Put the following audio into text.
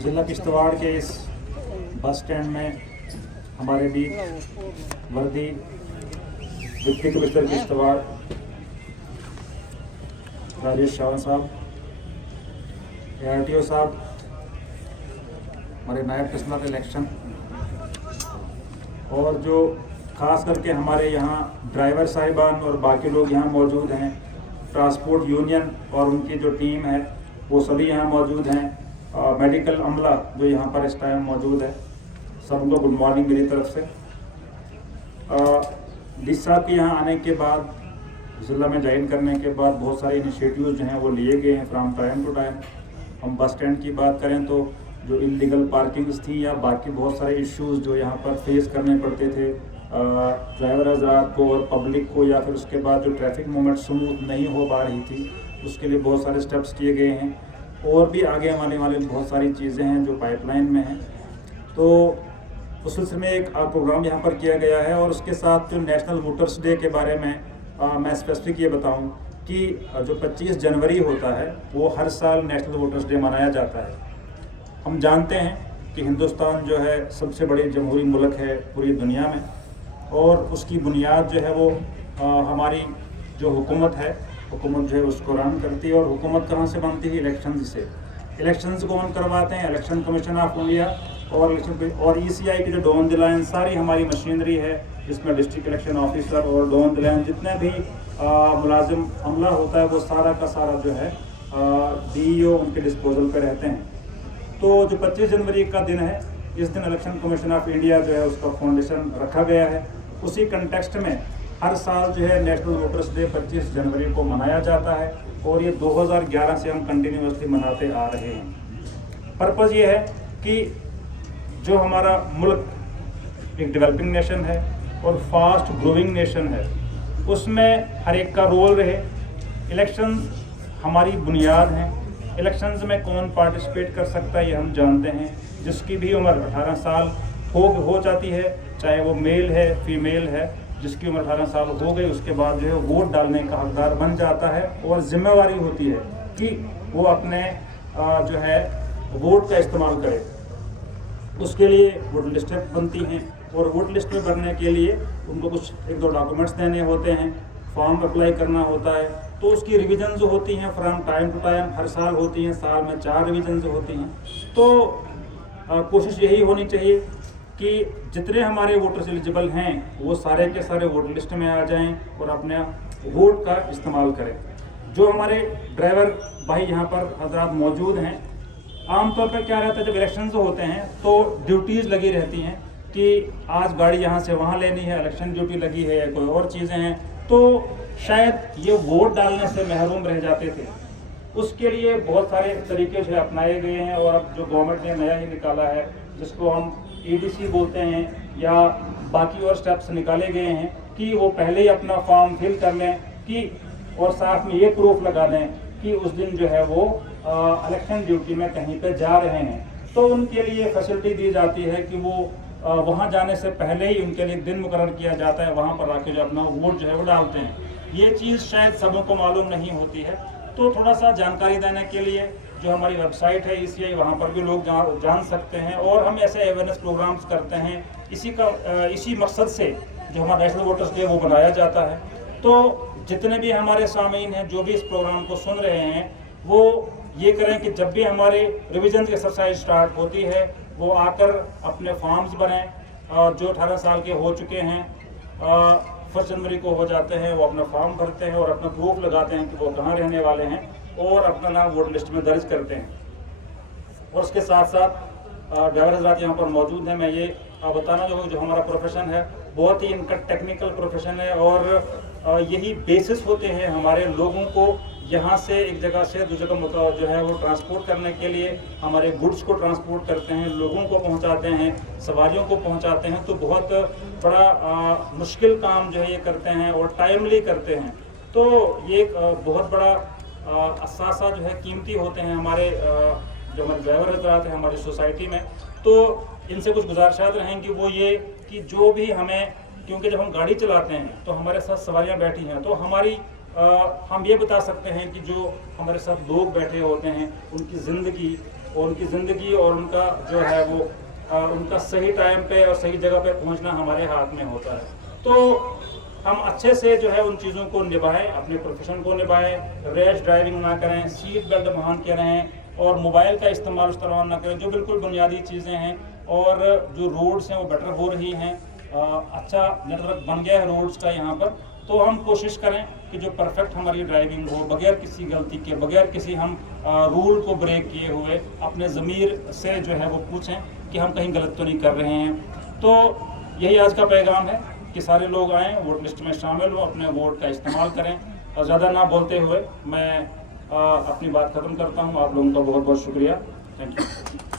जिला किश्तवाड़ के इस बस स्टैंड में हमारे बीच वर्दी डिप्टी कमिश्नर किश्तवाड़ राजेश शाह साहब, ARTO साहब, हमारे नायब तहसीलदार इलेक्शन और जो खास करके हमारे यहाँ ड्राइवर साहिबान और बाकी लोग यहाँ मौजूद हैं, ट्रांसपोर्ट यूनियन और उनकी जो टीम है वो सभी यहाँ मौजूद हैं, मेडिकल अमला जो यहाँ पर इस टाइम मौजूद है, सबको गुड मॉर्निंग मेरी तरफ से। डी साहब के यहाँ आने के बाद, ज़िला में ज्वाइन करने के बाद बहुत सारे इनिशिएटिव्स जो हैं वो लिए गए हैं फ्राम टाइम टू टाइम। हम बस स्टैंड की बात करें तो जो इलीगल पार्किंग्स थी या बाकी बहुत सारे इश्यूज़ जो यहाँ पर फेस करने पड़ते थे ड्राइवर हज़रात को और पब्लिक को, या फिर उसके बाद जो ट्रैफिक मूवमेंट स्मूथ नहीं हो पा रही थी, उसके लिए बहुत सारे स्टेप्स किए गए हैं और भी आगे आने वाले बहुत सारी चीज़ें हैं जो पाइपलाइन में हैं। तो उस सिलसिले में एक प्रोग्राम यहाँ पर किया गया है और उसके साथ जो नेशनल वोटर्स डे के बारे में मैं स्पेसिफिक ये बताऊँ कि जो 25 जनवरी होता है वो हर साल नेशनल वोटर्स डे मनाया जाता है। हम जानते हैं कि हिंदुस्तान जो है सबसे बड़ी जमहूरी मुल्क है पूरी दुनिया में और उसकी बुनियाद जो है वो हमारी जो हुकूमत है, हुकूमत जो है उसको रन करती है। और हुकूमत कहाँ से बनती है? इलेक्शन से। इलेक्शंस कौन करवाते हैं? इलेक्शन कमीशन ऑफ इंडिया और ECI की जो डोन द लाइन सारी हमारी मशीनरी है, जिसमें डिस्ट्रिक्ट इलेक्शन ऑफिसर और डोन द लाइन जितने भी मुलाजिम अमला होता है वो सारा का सारा जो है DEO उनके डिस्पोजल पे रहते हैं। तो जो 25 जनवरी का दिन है, इस दिन इलेक्शन कमीशन ऑफ इंडिया जो है उसका फाउंडेशन रखा गया है। उसी कंटेक्स्ट में हर साल जो है नेशनल वोटर्स डे 25 जनवरी को मनाया जाता है और ये 2011 से हम कंटिन्यूसली मनाते आ रहे हैं। पर्पज़ ये है कि जो हमारा मुल्क एक डेवलपिंग नेशन है और फास्ट ग्रोइंग नेशन है, उसमें हर एक का रोल रहे। इलेक्शन हमारी बुनियाद हैं। इलेक्शंस में कौन पार्टिसिपेट कर सकता है ये हम जानते हैं। जिसकी भी उम्र 18 साल हो जाती है, चाहे वो मेल है फीमेल है, जिसकी उम्र 18 साल हो गई उसके बाद जो है वोट डालने का हकदार बन जाता है और जिम्मेवारी होती है कि वो अपने जो है वोट का इस्तेमाल करे। उसके लिए वोटर लिस्टें बनती हैं और वोट लिस्ट में भरने के लिए उनको कुछ 1-2 डॉक्यूमेंट्स देने होते हैं, फॉर्म अप्लाई करना होता है। तो उसकी रिविजन जो होती हैं फ्रॉम टाइम टू टाइम हर साल होती हैं, साल में 4 रिविजन जो होती हैं। तो कोशिश यही होनी चाहिए कि जितने हमारे वोटर्स एलिजिबल हैं वो सारे के सारे वोटर लिस्ट में आ जाएं और अपने वोट का इस्तेमाल करें। जो हमारे ड्राइवर भाई यहाँ पर हजरात मौजूद हैं, आमतौर पर क्या रहता है जब इलेक्शन होते हैं तो ड्यूटीज़ लगी रहती हैं कि आज गाड़ी यहाँ से वहाँ लेनी है, इलेक्शन ड्यूटी लगी है या कोई और चीज़ें हैं, तो शायद ये वोट डालने से महरूम रह जाते थे। उसके लिए बहुत सारे तरीके जो है अपनाए गए हैं और अब जो गवर्नमेंट ने नया ही निकाला है जिसको हम EDC बोलते हैं या बाकी और स्टेप्स निकाले गए हैं कि वो पहले ही अपना फॉर्म फिल कर लें कि और साथ में ये प्रूफ लगा दें कि उस दिन जो है वो इलेक्शन ड्यूटी में कहीं पे जा रहे हैं। तो उनके लिए फैसिलिटी दी जाती है कि वो वहाँ जाने से पहले ही उनके लिए दिन मुकर्रर किया जाता है, वहाँ पर आके जो अपना वोट जो है वो डालते हैं। ये चीज़ शायद सबों को मालूम नहीं होती है, तो थोड़ा सा जानकारी देने के लिए जो हमारी वेबसाइट है ECI, वहाँ पर भी लोग जान सकते हैं और हम ऐसे अवेयरनेस प्रोग्राम्स करते हैं। इसी मकसद से जो हमारा नेशनल वोटर्स डे वो बनाया जाता है। तो जितने भी हमारे सामीन हैं जो भी इस प्रोग्राम को सुन रहे हैं वो ये करें कि जब भी हमारे रिविजन की एक्सरसाइज स्टार्ट होती है वो आकर अपने फॉर्म्स भरें। जो 18 साल के हो चुके हैं 1 जनवरी को हो जाते हैं, वो अपना फॉर्म भरते हैं और अपना प्रूफ लगाते हैं कि वो कहाँ रहने वाले हैं और अपना नाम वोटर लिस्ट में दर्ज करते हैं। और उसके साथ साथ ड्राइवर हजरात यहाँ पर मौजूद हैं। मैं ये बताना चाहूँगा जो हमारा प्रोफेशन है बहुत ही इनका टेक्निकल प्रोफेशन है और यही बेसिस होते हैं हमारे लोगों को यहाँ से एक जगह से दूसरी जगह जो है वो ट्रांसपोर्ट करने के लिए। हमारे गुड्स को ट्रांसपोर्ट करते हैं, लोगों को पहुँचाते हैं, सवारियों को पहुँचाते हैं। तो बहुत बड़ा मुश्किल काम जो है ये करते हैं और टाइमली करते हैं। तो ये एक बहुत बड़ा असासा जो है कीमती होते हैं हमारे जो हमारे ड्राइवर हजरात हैं हमारी सोसाइटी में। तो इनसे कुछ गुजारिशात रहेंगी वो ये कि जो भी हमें, क्योंकि जब हम गाड़ी चलाते हैं तो हमारे साथ सवारियां बैठी हैं, तो हमारी हम ये बता सकते हैं कि जो हमारे साथ लोग बैठे होते हैं उनकी ज़िंदगी और उनका जो है वो उनका सही टाइम पे और सही जगह पे पहुंचना हमारे हाथ में होता है। तो हम अच्छे से जो है उन चीज़ों को निभाएं, अपने प्रोफेशन को निभाएं, रैश ड्राइविंग ना करें, सीट बेल्ट बांध के रहें और मोबाइल का इस्तेमाल ना करें, जो बिल्कुल बुनियादी चीज़ें हैं। और जो रोड्स हैं वो बेटर हो रही हैं, अच्छा नेटवर्क बन गया है रोड्स का यहाँ पर। तो हम कोशिश करें कि जो परफेक्ट हमारी ड्राइविंग हो, बगैर किसी गलती के, बगैर किसी हम रूल को ब्रेक किए हुए, अपने ज़मीर से जो है वो पूछें कि हम कहीं गलत तो नहीं कर रहे हैं। तो यही आज का पैगाम है कि सारे लोग आएँ, वोट लिस्ट में शामिल हो, अपने वोट का इस्तेमाल करें। और ज़्यादा ना बोलते हुए मैं अपनी बात ख़त्म करता हूँ। आप लोगों का बहुत बहुत शुक्रिया। Thank you.